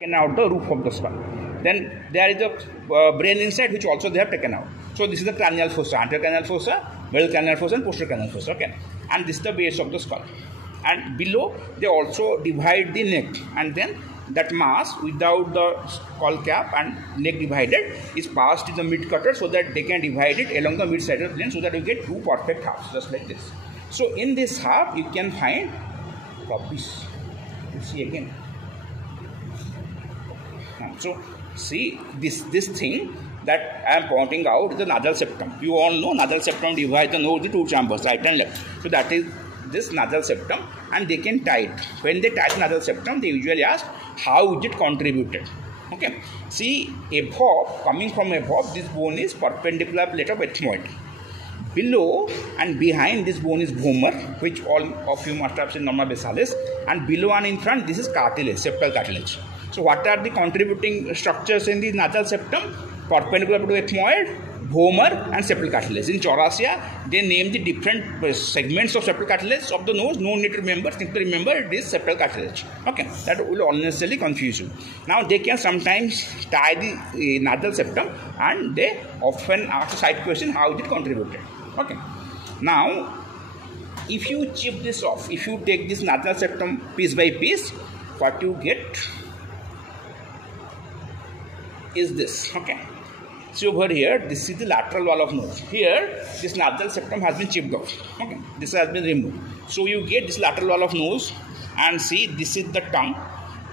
taken out the roof of the skull. Then there is the brain inside, which also they have taken out. So this is the cranial fossa, anterior cranial fossa, middle cranial fossa, and posterior cranial fossa. Okay, and this is the base of the skull. And below they also divide the neck, and then that mass without the skull cap and neck divided is passed to the mid cutter, so that they can divide it along the mid side of the plane, so that you get two perfect halves, just like this. So in this half you can find copies. You see again. So see this thing that I am pointing out is the nasal septum. You all know nasal septum divides the nose into two chambers, right and left. So that is this nasal septum, and they can tie it. When they tie the nasal septum, they usually ask how is it contributed. Okay. See, above, coming from above, this bone is perpendicular plate of ethmoid. Below and behind this bone is vomer, which all of you must have seen normal basalis, and below and in front this is cartilage, septal cartilage. So what are the contributing structures in the nasal septum? Perpendicular to ethmoid, vomer, and septal cartilage. In Chaurasia, they name the different segments of septal cartilage of the nose. No need to remember, simply remember it is septal cartilage. Okay, that will unnecessarily confuse you. Now they can sometimes tie the nasal septum, and they often ask a side question, how is it contributed? Okay. Now, if you chip this off, if you take this nasal septum piece by piece, what you get is this. Okay. So over here, this is the lateral wall of nose. Here, this nasal septum has been chipped off. Okay. This has been removed. So you get this lateral wall of nose, and see this is the tongue.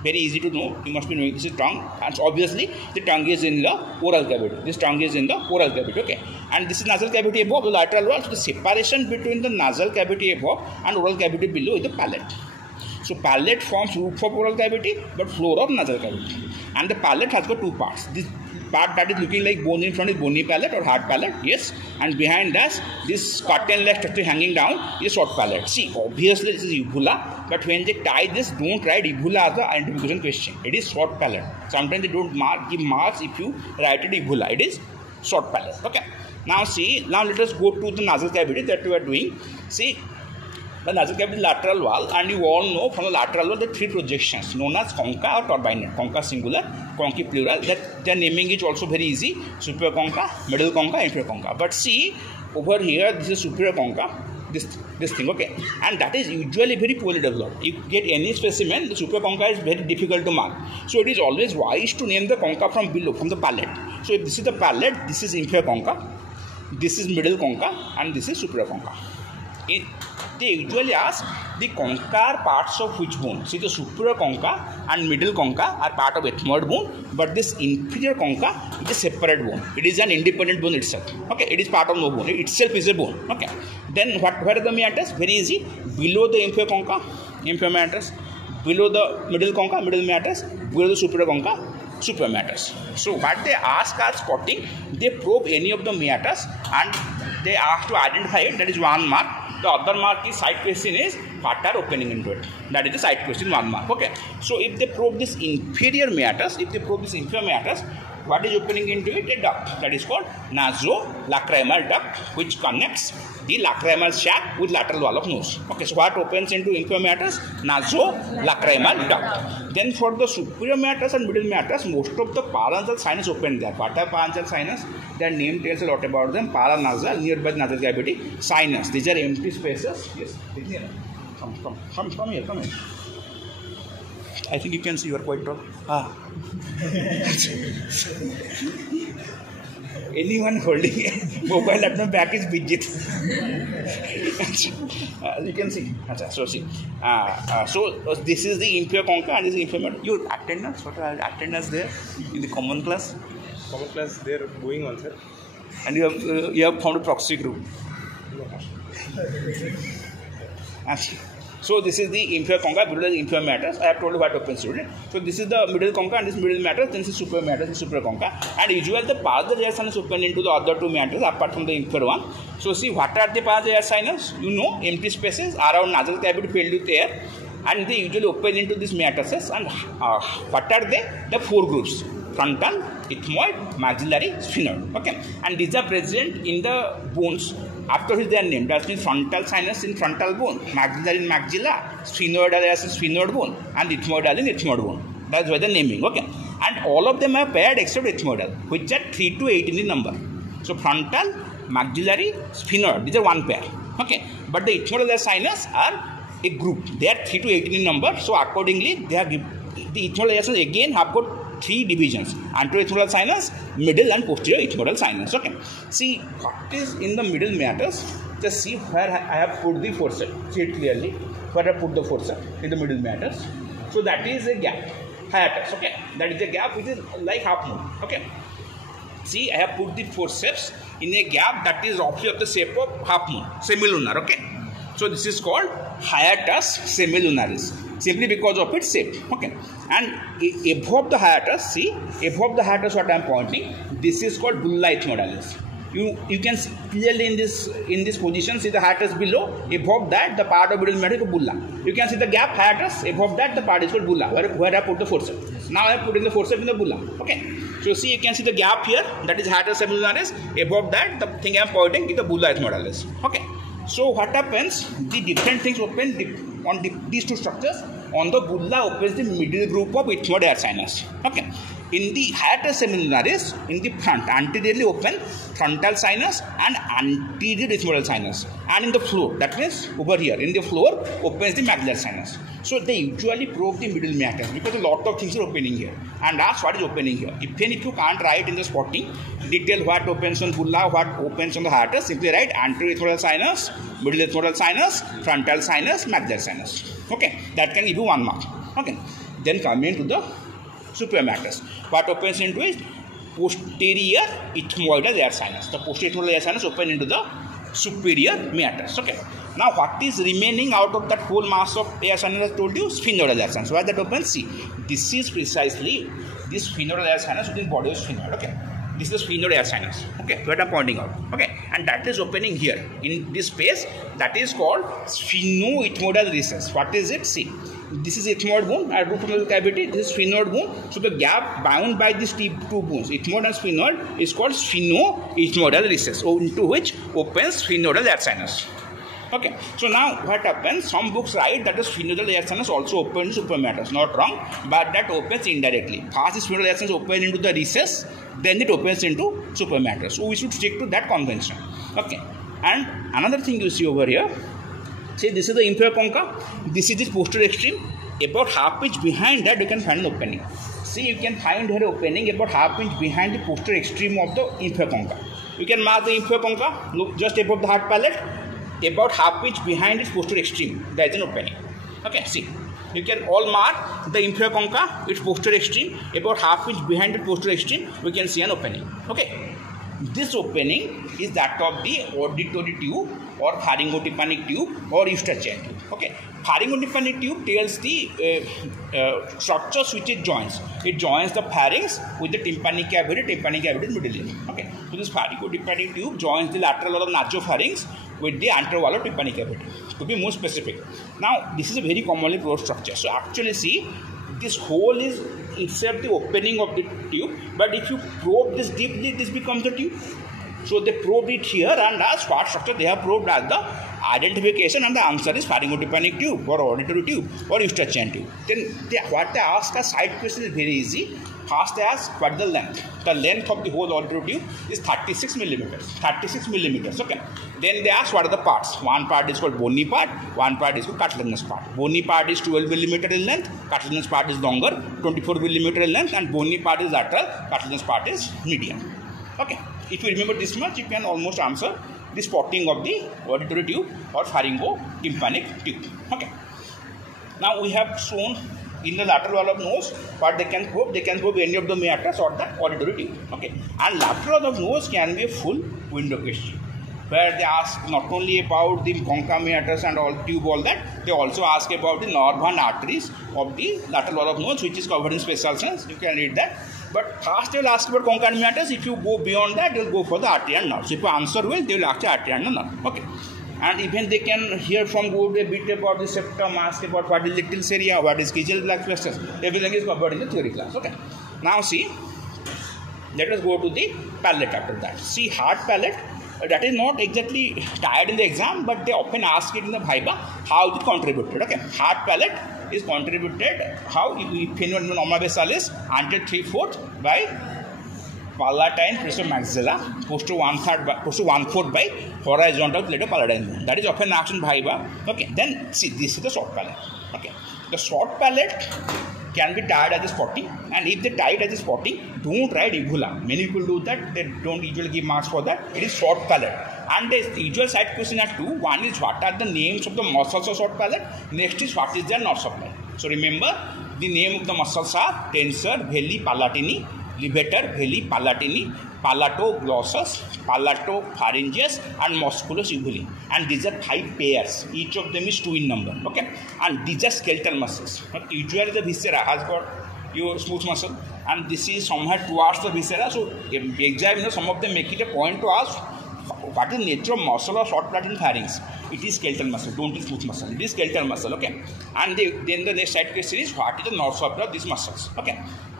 Very easy to know. You must be knowing this is tongue, and obviously the tongue is in the oral cavity. This tongue is in the oral cavity. Okay, and this is nasal cavity above the lateral wall. So the separation between the nasal cavity above and oral cavity below is the palate. So palate forms roof of oral cavity, but floor of nasal cavity. And the palate has got two parts. This part that is looking like bone in front is bony palate or hard palate, yes. And behind us, this curtain-like structure hanging down is short palate. See, obviously this is uvula, but when they tie this, don't write uvula as the identification question. It is short palate. Sometimes they don't give marks if you write it uvula. It is short palate. Okay. Now see, now let us go to the nasal cavity that we are doing. See, the nasal cavity lateral wall, and you all know from the lateral wall the three projections known as concha or turbinate. Concha singular, concha plural. That their naming is also very easy. Superior concha, middle concha, inferior concha. But see over here, this is superior concha. This thing, okay, and that is usually very poorly developed. You get any specimen, the superior concha is very difficult to mark. So it is always wise to name the concha from below, from the palate. So if this is the palate, this is inferior concha, this is middle concha, and this is superior concha. They usually ask the concha parts of which bone. See, the superior concha and middle concha are part of ethmoid bone, but this inferior concha is a separate bone. It is an independent bone itself. Okay, it is part of no bone. It itself is a bone. Okay. Then where are the meatus? Very easy. Below the inferior concha, inferior meatus. Below the middle concha, middle meatus. Below the superior concha, superior meatus. So what they ask as spotting, they probe any of the meatus and they ask to identify it. That is one mark. The other mark is side question is what are opening into it. That is the side question, one mark. Okay. So if they probe this inferior meatus, what is opening into it? A duct. That is called nasolacrimal duct, which connects the lacrimal shaft with lateral wall of nose. Okay. So what opens into inferior meatus? Nasolacrimal duct. Then for the superior meatus and middle meatus, most of the paranasal sinus open there. What are paranasal sinus? Their name tells a lot about them. Paranasal, nearby the nasal cavity, sinus. These are empty spaces. Yes. Come here. I think you can see you are quite tall. Anyone holding a mobile at the back is Bijit. You can see. So see. So this is the inferior concha and this is inferior. Your attendance, what are attendance there in the common class? Common class, they are going on, sir. And you have found a proxy group. So this is the inferior concha, below the inferior meatus. I have told you what opens to it. So this is the middle concha and this middle meatus, then this is superior meatus and superior concha. And usually the parallel air sinus open into the other two meatus apart from the inferior one. So see, what are the parallel air sinus? You know, empty spaces around nasal cavity filled with air, and they usually open into these meatuses. And what are they? The four groups: frontal, ethmoid, maxillary, sphenoid. Okay, and these are present in the bones after which they are named. That means frontal sinus in frontal bone, maxillary in maxilla, sphenoid as in sphenoid bone, and ethmoid as in ethmoid bone. That's why the naming. Okay, and all of them are paired except ethmoidal, which are 3 to 8 in the number. So frontal, maxillary, sphenoid, these are one pair. Okay, but the ethmoidal sinus are a group. They are 3 to 8 in number. So accordingly, they are the ethmoidal sinus again have got 3 divisions: anterior ethmoidal sinus, middle and posterior ethmoidal sinus. Okay, see what is in the middle matters. Just see where I have put the forceps. See it clearly. Where I put the forceps in the middle matters. So that is a gap. Hiatus. Okay, that is a gap which is like half moon. Okay. See, I have put the forceps in a gap that is roughly of the shape of half moon, semilunar. Okay, so this is called hiatus semilunaris, simply because of its shape. Okay, and above the hiatus, see, above the hiatus, what I am pointing, this is called bulla ethmoidalis. You can see clearly in this position, see the hiatus below. Above that, the part of middle matter is bulla. You can see the gap hiatus. Above that, the part is called bulla, where I put the forceps. Now I am putting the forceps in the bulla. Okay. So see, you can see the gap here. That is hiatus semilunaris. Above that, the thing I am pointing is the bulla ethmoidalis. Okay. So what happens? The different things open on these two structures. On the bulla opens the middle group of ethmoidal sinus. Okay. In the hiatus semilunaris, in the front, anteriorly open frontal sinus and anterior ethmoidal sinus, and in the floor, that means over here, in the floor opens the maxillary sinus. So they usually probe the middle meatus because a lot of things are opening here, and that's what is opening here. Even if you can't write in the spotting detail what opens on bulla, what opens on the hiatus, simply write anterior ethmoidal sinus, middle ethmoidal sinus, frontal sinus, maxillary sinus. Okay, that can give you 1 mark. Okay, then coming to the superior meatus. What opens into is posterior ethmoidal air sinus. The posterior ethmoidal air sinus open into the superior meatus. Okay. Now what is remaining out of that whole mass of air sinus? I told you sphenoidal air sinus. Why that opens? See, this is precisely this sphenoidal air sinus within body of sphenoid. Okay. This is the sphenoid air sinus. Okay, what I'm pointing out. Okay, and that is opening here in this space. That is called sphenoethmoidal recess. What is it? See, this is ethmoid bone and root of the cavity. This is sphenoid bone. So the gap bound by these two bones, ethmoid and sphenoid, is called sphenoethmoidal recess, into which opens sphenoidal air sinus. Okay, so now what happens? Some books write that the sphenoidal air sinus also opens superior meatus. Not wrong, but that opens indirectly. First, the sphenoidal air sinus opens into the recess, then it opens into superior meatus. So we should stick to that convention. Okay, and another thing you see over here. See, this is the inferior concha. This is the posterior extreme. About half inch behind that, you can find an opening. See, you can find here opening about half inch behind the posterior extreme of the inferior concha. You can mark the inferior concha. Look just above the heart palate. About half inch behind its posterior extreme, there is an opening. Okay, see, you can all mark the inferior concha, its posterior extreme. About half inch behind the posterior extreme, we can see an opening. Okay, this opening is that of the auditory tube or pharyngotympanic tube or eustachian tube. Okay, pharyngotympanic tube tells the structures which it joins. It joins the pharynx with the tympanic cavity is middle ear. Okay, so this pharyngotympanic tube joins the lateral wall of nasopharynx with the anterior wall of tympanic cavity. To be more specific, now this is a very commonly probed structure. So actually, see, this hole is itself the opening of the tube, but if you probe this deeply, this becomes the tube. So they probed it here, and as what structure they have probed as the identification, and the answer is pharyngotympanic tube or auditory tube or eustachian tube. Then what they ask as side question is very easy. First they ask what is the length. The length of the whole auditory tube is 36 millimeters. 36 millimeters. Okay. Then they ask what are the parts. One part is called bony part. One part is called cartilaginous part. Bony part is 12 millimeter in length. Cartilaginous part is longer, 24 millimeter in length, and bony part is lateral. Cartilaginous part is median. Okay. If you remember this much, you can almost answer the spotting of the auditory tube or pharyngotympanic tube. Okay. Now we have shown in the lateral wall of nose what they can probe. They can probe any of the meatus or the auditory tube. Okay. And lateral wall of nose can be a full window question, where they ask not only about the concha meatus and all tube, all that, they also ask about the nerve and arteries of the lateral wall of nose, which is covered in special sense. You can read that. But first they will ask about concha and meatus. If you go beyond that, they will go for the artery and nerve. So if you answer well, they will ask the artery and the nerve. Okay. And even they can hear from good a bit about the septum, ask about what is little area, what is Kiesel black plexus. Everything is covered in the theory class. Okay. Now see, let us go to the palate after that. See, hard palate. That is not exactly tied in the exam, but they often ask it in the viva how it contributed. Okay, hard palate. is contributed how if anyone normal basal is anterior 3/4 by palatine pressure maxilla, post to 1/4 by horizontal plate of palatine bone. That is often asked in Bhaiba. Okay, then see, this is the short palate. Okay, the short palate can be tied as a spotting, and if they tie it as a spotting, don't write uvula. Many people do that, they don't usually give marks for that. It is short palate. And the usual side question are two. One is what are the names of the muscles of short palate, next is what is their nerve supply. So remember, the name of the muscles are tensor veli palatini, levator veli palatini, palatoglossus, palatopharyngeus, and musculus uvuli. And these are 5 pairs. Each of them is 2 in number. Okay, and these are skeletal muscles. But usually the viscera has got your smooth muscle, and this is somewhere towards the viscera. So examiner, some of them make it a point to ask what is nature of muscle of short palate pharynx. It is skeletal muscle, don't be smooth muscle. It is skeletal muscle. Okay, and then the next side question is what is the nerve supply of these muscles. Okay.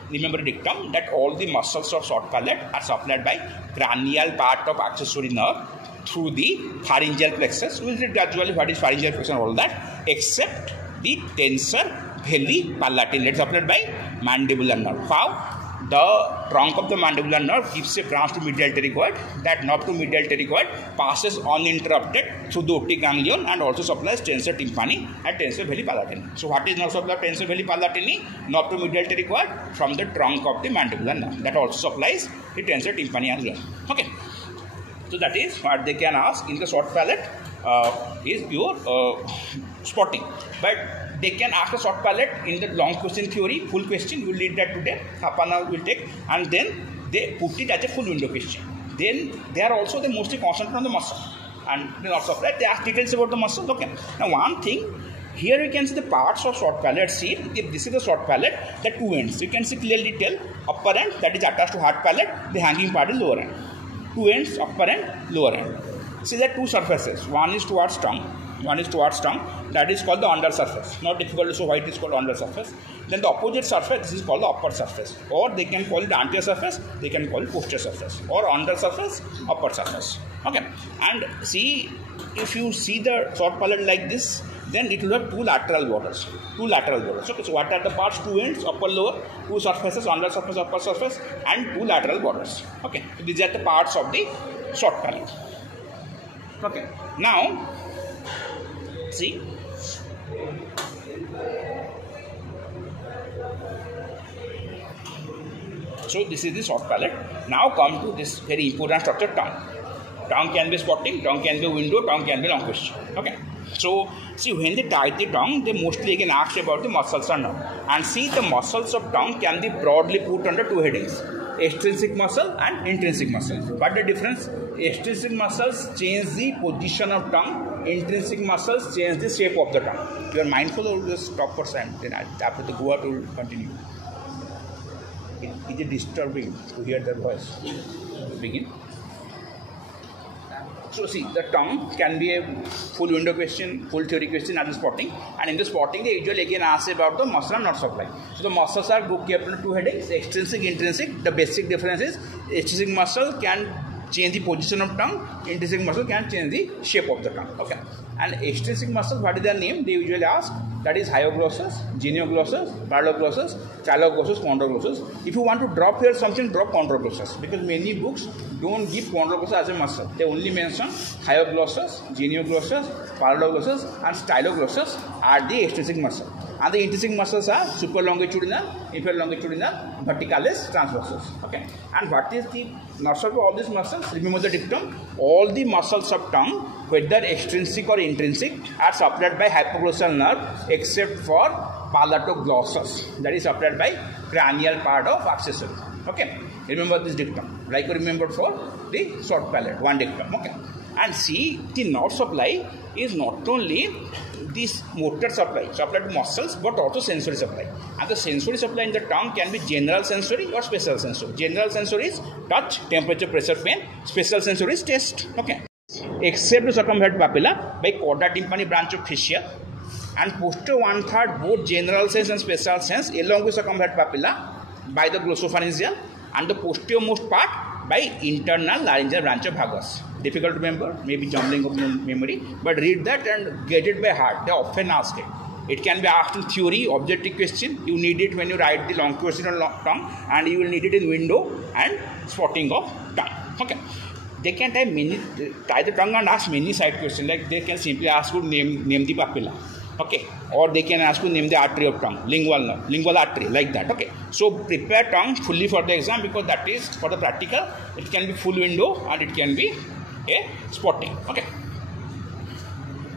Remember dictum that all the muscles of short palate are supplied by cranial part of accessory nerve through the pharyngeal plexus. We will read gradually what is pharyngeal plexus and all that, except the tensor veli palatine. It is supplied by mandibular nerve. How? The trunk of the mandibular nerve gives a branch to medial pterygoid. That nerve to medial pterygoid passes uninterrupted through the optic ganglion and also supplies tensor tympani and tensor veli palatini. So what is nerve supply of tensor veli palatini? Nerve to medial pterygoid from the trunk of the mandibular nerve. That also supplies the tensor tympani as well. Okay. So that is what they can ask in the short palate is your spotting. But they can ask a short palate in the long question theory, full question. You will read that today. Half an hour will take, and then they put it as a full window question. Then they are also the mostly concentrated on the muscle, and then also that they ask details about the muscle. Okay. Now one thing here you can see the parts of short palate. See, if this is the short palate, the 2 ends. You can see clearly tell upper end that is attached to hard palate. The hanging part is lower end. 2 ends, upper end, lower end. See there are 2 surfaces. One is towards tongue. That is called the under surface. Not difficult to show why it is called under surface. Then the opposite surface, this is called the upper surface, or they can call it anterior surface, they can call it posterior surface, or under surface, upper surface. Okay, and see, if you see the short palate like this, then it will have 2 lateral borders. Okay, so what are the parts? 2 ends, upper, lower, 2 surfaces, under surface, upper surface, and 2 lateral borders. Okay, so these are the parts of the short palate. Okay, now see, so this is the short palate. Now come to this very important structure, tongue. Tongue can be spotting, tongue can be window, tongue can be long question. Okay. So see, when they tie the tongue, they mostly again ask about the muscles or nerve. And see, the muscles of tongue can be broadly put under 2 headings: extrinsic muscle and intrinsic muscle. What the difference? Extrinsic muscles change the position of tongue, intrinsic muscles change the shape of the tongue. You are mindful of this stop for time, then after the go out will continue. It is disturbing to hear their voice. Begin. So see, the tongue can be a full window question, full theory question as a spotting, and in the spotting they usually again ask about the muscle and nerve supply. So the muscles are grouped into 2 headings: extrinsic, intrinsic. The basic difference is extrinsic muscle can change the position of tongue, intrinsic muscle can change the shape of the tongue. Okay, and extrinsic muscles, what is their name? They usually ask. That is hyoglossus, genioglossus, paraloglossus, chaloglossus, chondroglossus. If you want to drop here something, drop chondroglossus, because many books don't give chondroglossus as a muscle. They only mention hyoglossus, genioglossus, paraloglossus, and styloglossus are the extrinsic muscle. And the intrinsic muscles are superlongitudinal, infralongitudinal, verticalis, transversus. Okay. And what is the nerve supply of all these muscles? Remember the dictum: all the muscles of tongue, whether extrinsic or intrinsic, are supplied by hypoglossal nerve except for palatoglossus, that is supplied by cranial part of accessory. Okay. Remember this dictum, like you remembered for the short palate, one dictum. Okay. And see, the nerve supply is not only this motor supply, supplied to muscles, but also sensory supply. And the sensory supply in the tongue can be general sensory or special sensory. General sensory is touch, temperature, pressure, pain. Special sensory is taste. Okay. Except the circumflex papilla by chorda tympani branch of fascia, and posterior 1/3 both general sense and special sense along with circumflex papilla by the glossopharyngeal, and the posterior most part by internal laryngeal branch of vagus. Difficult to remember, maybe jumbling of memory, but read that and get it by heart. They often ask it. It can be asked in theory, objective question. You need it when you write the long question on tongue, and you will need it in window and spotting of tongue. Okay. They can tie the tongue and ask many side questions. Like they can simply ask you name the papilla. Okay, or they can ask you name the artery of tongue, lingual artery, like that. Okay, so prepare tongue fully for the exam, because that is for the practical. It can be full window and it can be a spotting. Okay,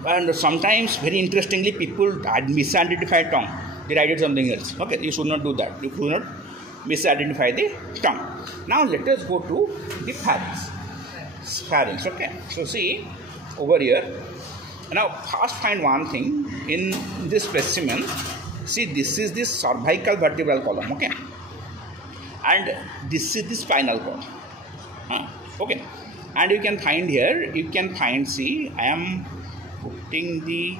and sometimes very interestingly people misidentify tongue. They write it something else. Okay, you should not do that. You should not misidentify the tongue. Now let us go to the pharynx. Okay, so see over here. Now first find one thing in this specimen. See, this is the cervical vertebral column. Okay, and this is the spinal cord. Okay, and you can find here. You can find. See, I am putting the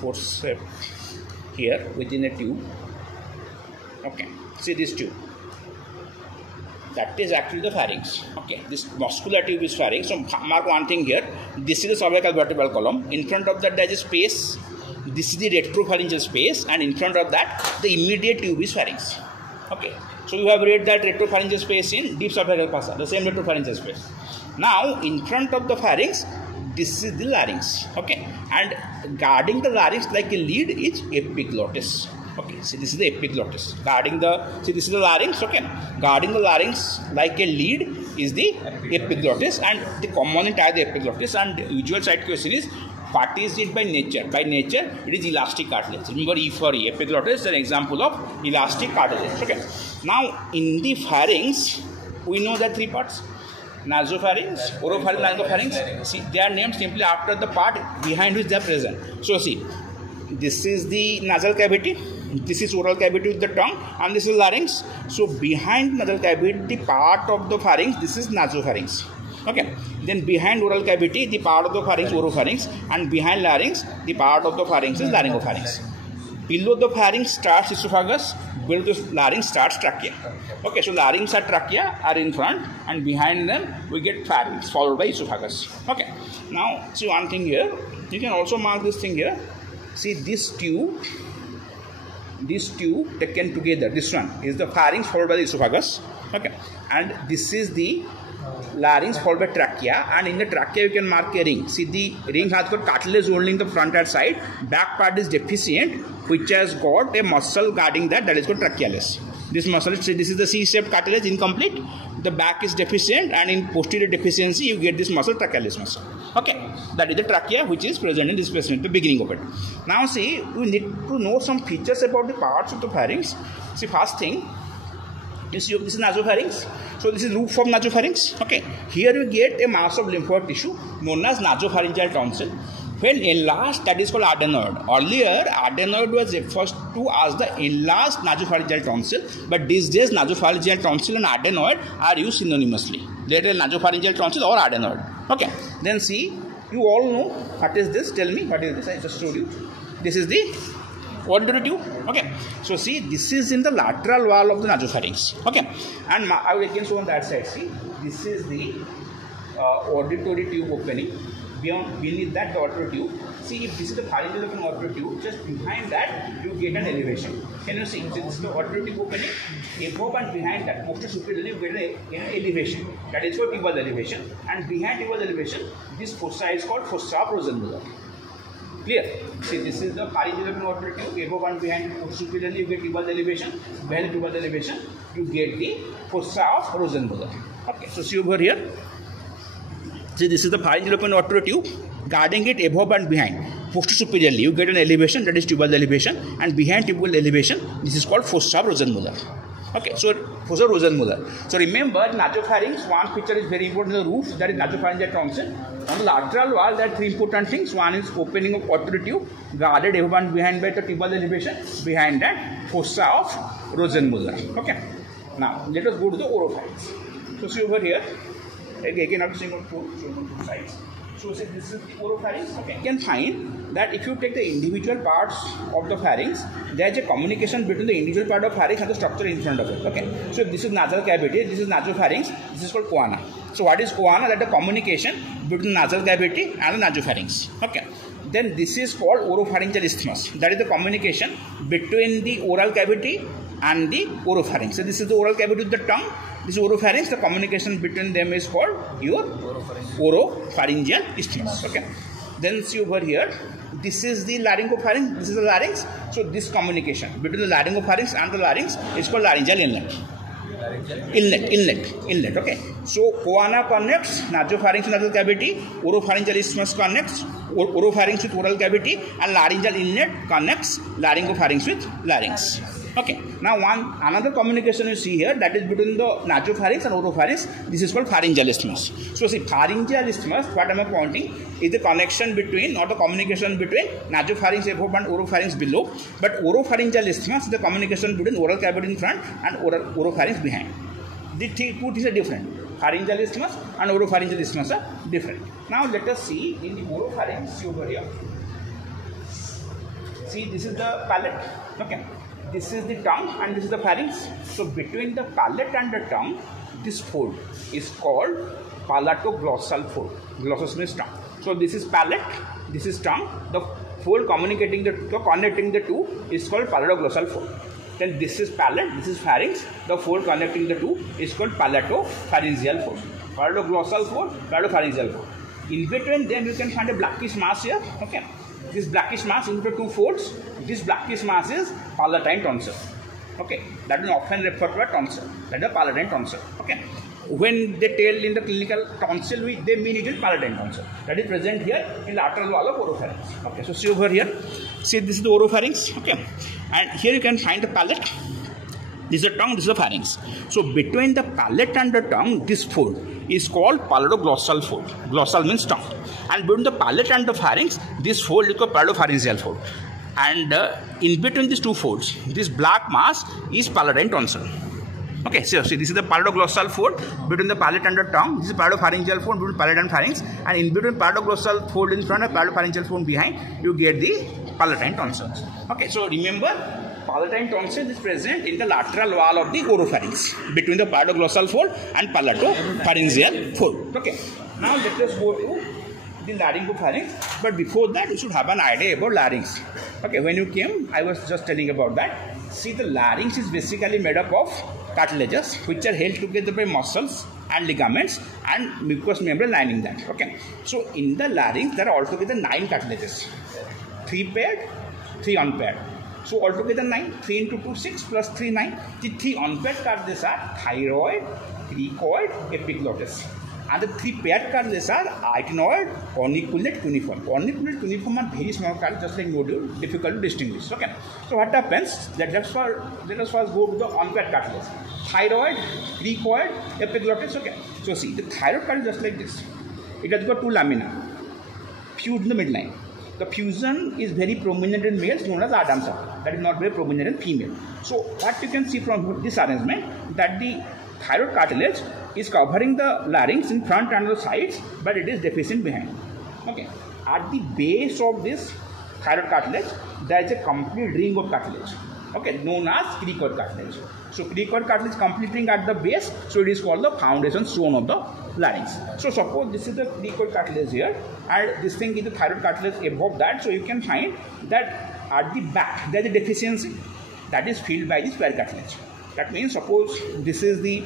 forceps here within a tube. Okay, see this tube. That is actually the pharynx. Okay, this muscular tube is pharynx. So mark one thing here. This is the cervical vertebral column. In front of that there is a space. This is the retropharyngeal space, and in front of that the immediate tube is pharynx. Okay, so you have read that retropharyngeal space in deep cervical fossa, the same retropharyngeal space. Now in front of the pharynx, this is the larynx. Okay, and guarding the larynx like a lead is epiglottis. Okay, see this is the epiglottis. This is the larynx. Okay, guarding the larynx like a lead is the epiglottis, and the commonly tie the epiglottis. And the usual side question is, what is it by nature? By nature, it is elastic cartilage. Remember, E for E. Epiglottis is an example of elastic cartilage. Okay, now in the pharynx, we know that three parts: nasopharynx, oropharynx, laryngopharynx. See, they are named simply after the part behind which they are present. So see, this is the nasal cavity. This is oral cavity with the tongue, and this is larynx. So behind nasal cavity, the part of the pharynx, this is nasopharynx. Okay. Then behind oral cavity, the part of the pharynx, oropharynx, and behind larynx, the part of the pharynx is laryngopharynx. Below the pharynx starts esophagus. Below the larynx starts trachea. Okay. So larynx and trachea are in front, and behind them we get pharynx, followed by esophagus. Okay. Now see one thing here. You can also mark this thing here. See this tube taken together, this one is the pharynx followed by the esophagus. Okay, and this is the larynx followed by trachea, and in the trachea you can mark a ring. See, the ring has got cartilage only in the front and side. Back part is deficient, which has got a muscle guarding that is called trachealis. This muscle, see, this is the C-shaped cartilage, incomplete. The back is deficient, and in posterior deficiency you get this muscle, trachealis muscle. Okay, that is the trachea which is present in this specimen, the beginning of it. Now see, we need to know some features about the parts of the pharynx. See, first thing, you see this is nasopharynx. So this is roof of nasopharynx. Okay, here you get a mass of lymphoid tissue known as nasopharyngeal tonsil. When enlarged, that is called adenoid. Earlier, adenoid was referred to as the enlarged nasopharyngeal tonsil, but these days nasopharyngeal tonsil and adenoid are used synonymously. Later, nasopharyngeal tonsil or adenoid. Okay, then see, you all know what is this. Tell me what is this. I just showed you. This is the auditory tube. Okay, so see, this is in the lateral wall of the nasopharynx. Okay, and I will again show on that side. See, this is the auditory tube opening. Beneath that, the auditory tube. See, if this is the pharyngeal of an auditory tube, just behind that you get an elevation. Can you see? So this is the auditory tube opening. Above and behind that, posterior superiorly, you get an elevation. That is for tubal elevation. And behind tubal elevation, this fossa is called fossa of Rosenmuller. Clear? See, this is the pharyngeal of an auditory tube. Above and behind, posterior superiorly, you get tubal elevation. Behind tubal elevation, you get the fossa of Rosenmuller. Okay, so see over here. See, this is the pharyngeal open auditory tube. Guarding it above and behind, posterior superiorly, you get an elevation, that is tubal elevation, and behind tubal elevation, this is called fossa Rosenmuller. Okay, so fossa Rosenmuller. So remember, in nasopharynx, one feature is very important in the roof, that is nasopharyngeal tonsil. On the lateral wall, there are three important things. One is opening of auditory tube, guarded above and behind by the tubal elevation. Behind that, fossa of Rosenmuller. Okay. Now let us go to the oropharynx. So see over here. Again, I'm seeing on two sides. So say this is the oropharynx. Okay. You can find that if you take the individual parts of the pharynx, there is a communication between the individual part of pharynx and the structure in front of it. Okay. So if this is nasal cavity, this is nasopharynx, this is called choana. So what is choana? That is the communication between nasal cavity and the nasopharynx. Okay. then this is called oropharyngeal isthmus. That is the communication between the oral cavity and the oropharynx. So this is the oral cavity with the tongue. This is oropharynx. The communication between them is called your oropharyngeal isthmus. Okay. Then see over here. This is the laryngopharynx. This is the larynx. So this communication between the laryngopharynx and the larynx is called laryngeal inlet. Inlet. Okay. So choana connects nasopharynx nasal cavity, oropharyngeal isthmus connects oropharynx with oral cavity, and laryngeal inlet connects laryngopharynx with larynx. Okay. Now another communication you see here, that is between the nasopharynx and oropharynx. This is called pharyngeal isthmus. So see, pharyngeal isthmus, what I am pointing, is the connection between or the communication between nasopharynx above and oropharynx below. But oropharyngeal isthmus is the communication between oral cavity in front and oropharynx behind. The two things are different. Pharyngeal isthmus and oropharyngeal isthmus are different. Now let us see in the oropharynx. See over here. See, this is the palate. Okay. This is the tongue and this is the pharynx. So between the palate and the tongue, this fold is called palatoglossal fold. Glossus means tongue. So this is palate, this is tongue. The fold connecting the two is called palatoglossal fold. Then this is palate, this is pharynx. The fold connecting the two is called palatopharyngeal fold. Palatoglossal fold, palatopharyngeal fold. In between them you can find a blackish mass here. Okay. This blackish mass into two folds. This blackish mass is palatine tonsil. Okay, that is often referred to as tonsil. That is a palatine tonsil. Okay, when they tell in the clinical tonsil, they mean it is palatine tonsil. That is present here in lateral wall of oropharynx. Okay, so see over here. See, this is the oropharynx. Okay, and here you can find the palate. This is the tongue, this is the pharynx. So between the palate and the tongue, this fold is called palatoglossal fold. Glossal means tongue. And between the palate and the pharynx, this fold is called palatopharyngeal fold. And in between these two folds, this black mass is palatine tonsil. Okay, so see, this is the palatoglossal fold between the palate and the tongue. This is palatopharyngeal fold between palate and pharynx. And in between palatoglossal fold in front and palatopharyngeal fold behind, you get the palatine tonsils. Okay, so remember, palatine tonsil is present in the lateral wall of the oropharynx between the palatoglossal fold and palatopharyngeal fold. Okay, now let us go to the laryngopharynx, but before that you should have an idea about larynx. Okay, when you came, I was just telling about that. See, the larynx is basically made up of cartilages which are held together by muscles and ligaments and mucous membrane lining that. Okay, so in the larynx there are altogether 9 cartilages, 3 paired, 3 unpaired. So altogether 9, 3 into 2, 6 plus 3, 9. The 3 unpaired cartilages are thyroid, cricoid, epiglottis. And the 3 paired cartilages are arytenoid, corniculate, cuneiform. Corniculate, cuneiform are very small cartilages, just like nodule, difficult to distinguish. Okay. So what happens? Let us first go to the unpaired cartilage. Thyroid, cricoid, epiglottis. Okay. So see, the thyroid cartilage is just like this. It has got 2 lamina, fused in the midline. The fusion is very prominent in males, known as Adam's apple. That is not very prominent in female. So what you can see from this arrangement, that the thyroid cartilage is covering the larynx in front and the sides, but it is deficient behind. Okay. At the base of this thyroid cartilage, there is a complete ring of cartilage. Okay, known as cricoid cartilage. So cricoid cartilage complete ring at the base, so it is called the foundation stone of the larynx. So suppose this is the cricoid cartilage here, and this thing is the thyroid cartilage above that. So you can find that at the back there is a deficiency that is filled by the square cartilage. That means suppose this is the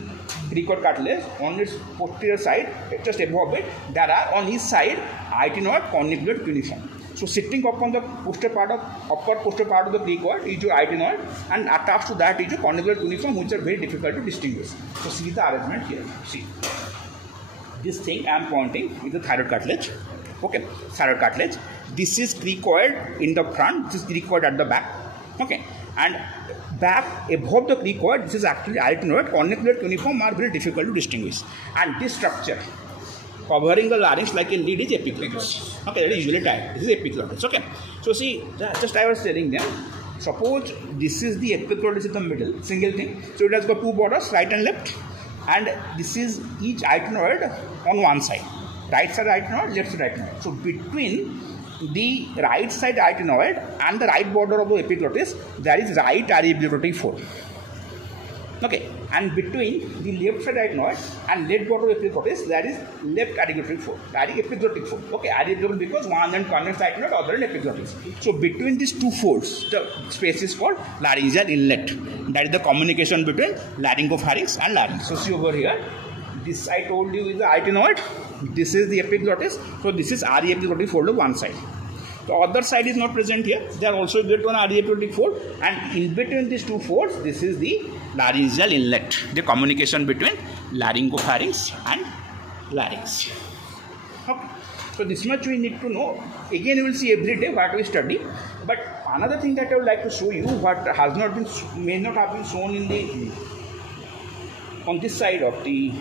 cricoid cartilage, on its posterior side, just above it, there are on each side arytenoid, corniculate, cuneiform. So sitting upon the upper posterior part of the cricoid is your arytenoid, and attached to that is your corniculate, cuneiform, which are very difficult to distinguish. So see the arrangement here. See, this thing I am pointing is the thyroid cartilage. Okay, thyroid cartilage. This is cricoid in the front. This is cricoid at the back. Okay, and back above the cricoid, this is actually arytenoid, corniculate, cuneiform are very difficult to distinguish. And this structure covering the larynx like a lid is epiglottis. Okay, that is usually tied. This is epiglottis. Okay, so see, just I was telling them, suppose this is the epiglottis in the middle, single thing. So it has got 2 borders, right and left, and this is each arytenoid on one side. Right side arytenoid, left side arytenoid. So between the right side arytenoid and the right border of the epiglottis, there is right aryepiglottic fold. Okay, and between the left side adenoid and left bottom epiglottis, there is left adiglottic fold, epiglottic fold. Okay, adiglottic because one end connects adenoid, other end epiglottis. So between these two folds, the space is called laryngeal inlet. That is the communication between laryngopharynx and larynx. So see over here, this I told you is the adenoid. This is the epiglottis. So this is RE epiglottic fold of one side. The other side is not present here. They are also built on RE epiglottic fold, and in between these two folds, this is the laryngeal inlet, the communication between laryngopharynx and larynx. Okay. So this much we need to know. Again, you will see every day what we study. But another thing that I would like to show you, what has not been, may not have been shown in the on this side of the.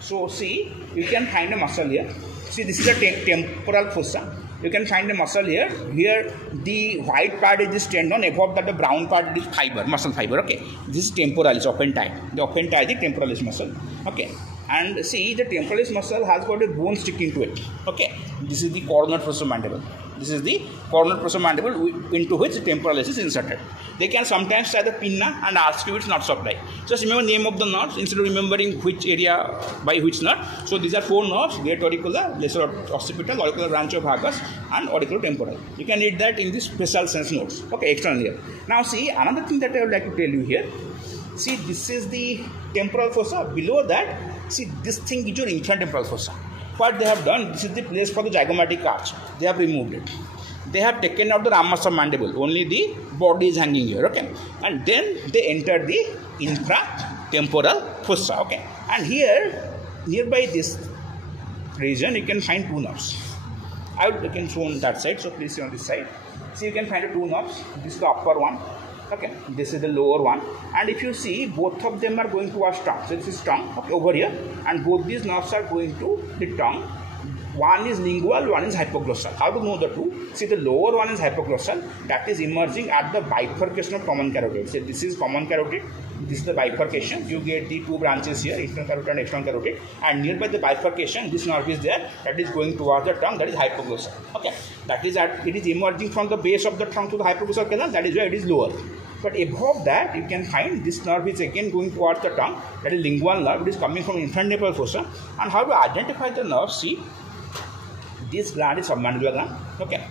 So see, you can find a muscle here. See, this is a temporal fossa. You can find a muscle here. Here, the white part is the tendon. Above that, the brown part is fiber, muscle fiber. Okay, this is temporalis, open tie. The open tie is the temporalis muscle. Okay, and see, the temporalis muscle has got a bone sticking to it. Okay, this is the coronal fossa mandible. This is the coronal fossa mandible into which the temporalis is inserted. They can sometimes try the pinna and ask you its nerve supply. Just remember name of the nerves instead of remembering which area by which nerve. So these are four nerves: great auricular, lesser occipital, auricular branch of vagus, and auriculotemporal. You can read that in this special sense notes. Okay, external here. Now see, another thing that I would like to tell you here. See, this is the temporal fossa. Below that, see, this thing is your infratemporal fossa. What they have done, this is the place for the zygomatic arch. They have removed it. They have taken out the ramus of mandible. Only the body is hanging here. Okay, and then they enter the infratemporal fossa. Okay, and here, nearby this region, you can find two nerves. I can show on that side. So please see on this side. See, you can find the two nerves. This is the upper one. Okay, this is the lower one, and if you see, both of them are going towards tongue. So this is tongue, okay, over here, and both these nerves are going to the tongue. One is lingual, one is hypoglossal. How to know the two? See, the lower one is hypoglossal, that is emerging at the bifurcation of common carotid. So this is common carotid, this is the bifurcation. You get the two branches here, internal carotid and external carotid, and nearby the bifurcation, this nerve is there, that is going towards the tongue, that is hypoglossal. Okay, that is it is emerging from the base of the tongue to the hypoglossal canal, that is why it is lower. But above that, you can find this nerve is again going towards the tongue, that is lingual nerve. It is coming from infratemporal fossa. And how to identify the nerve? See, this gland is submandibular gland, okay,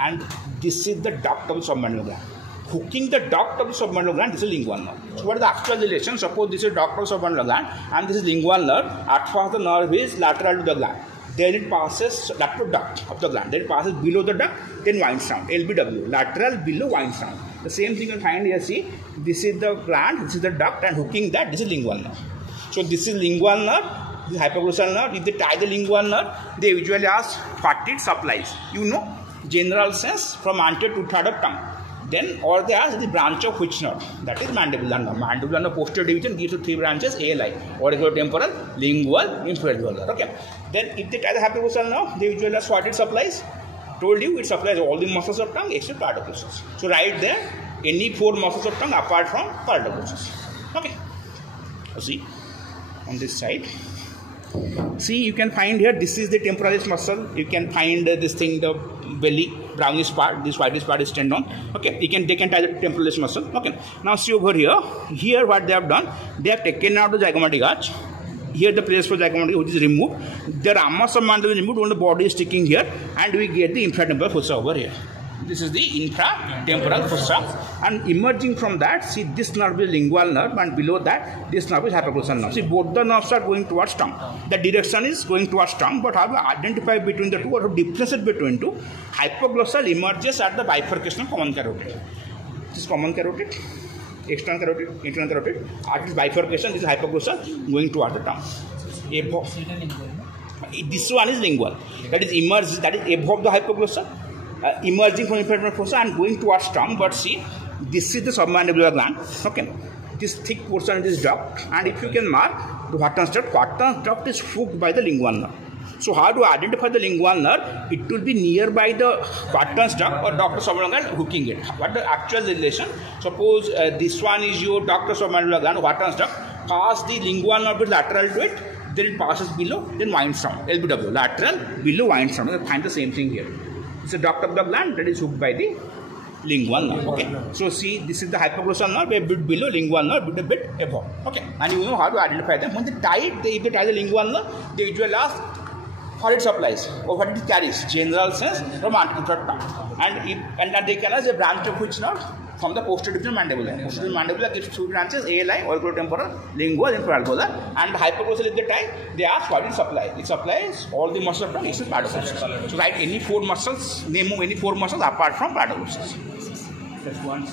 and this is the duct of the submandibular gland. Hooking the duct of the submandibular gland, this is lingual nerve. So what is the actual relation? Suppose this is duct of the submandibular gland and this is lingual nerve. At first the nerve is lateral to the gland. Then it passes lateral duct of the gland. Then it passes below the duct, then winds down. LBW, lateral below winds down. The same thing you find here. See, this is the gland, this is the duct, and hooking that, this is lingual nerve. So this is lingual nerve, this is hypoglossal nerve. If they tie the lingual nerve, they usually ask what it supplies. You know, general sense from anterior to third of tongue. Then, or they ask the branch of which nerve? That is mandibular nerve. Mandibular nerve posterior division gives you three branches: ALI, auriculotemporal, lingual, infratemporal. Okay. Then, if they tie the hypoglossal nerve, they usually ask what it supplies. Told you it supplies all the muscles of tongue except paradoxus. So write there any four muscles of tongue apart from paradoxus. Okay. See on this side. See, you can find here, this is the temporalis muscle. You can find this thing, the belly, brownish part, this whitish part is tendon. Okay, they can tie the temporalis muscle. Okay, now see over here. Here what they have done, they have taken out the zygomatic arch. Here the place for zygomatic, which is removed. The ramus of mandible is removed when the body is sticking here, and we get the infratemporal fossa over here. This is the infratemporal fossa, and emerging from that, see, this nerve is lingual nerve, and below that, this nerve is hypoglossal nerve. See, both the nerves are going towards tongue. The direction is going towards tongue, but how to identify between the two or to differentiate between two? Hypoglossal emerges at the bifurcation of common carotid. This is common carotid, external carotid, internal carotid. At this bifurcation, this is hypoglossal going towards the tongue. This one is lingual. That is emerged. That is above the hypoglossal. Emerging from infratemporal fossa and going towards tongue. But see, this is the submandibular gland. Okay, this thick portion is duct, and if you can mark the Wharton's duct is hooked by the lingual nerve. So how to identify the lingual nerve? It will be nearby the Wharton's duct or duct of submandibular gland hooking it. What the actual relation? Suppose this one is your duct of submandibular gland, Wharton's duct. Pass the lingual nerve is lateral to it. Then it passes below, then winds down. LBW, lateral, below, winds down. You'll find the same thing here. It's a duct of the gland that is hooked by the lingual nerve. Okay. So see, this is the hypoglossal nerve, a bit below, lingual nerve, a bit above. Okay. And you know how to identify them. When they tie, if they tie the lingual nerve, they usually ask what it supplies or what it carries. General sense, romantic and they can as a branch of which nerve? From the posterior mandibular. Posterior mandibular gives two branches, ALI, auriculotemporal, lingual, and paralveolar. And hypoglossal at the time, they ask what it supplies. It supplies all the muscles from except paradoxus. So write any four muscles, name of any four muscles apart from paradoxus. That's one.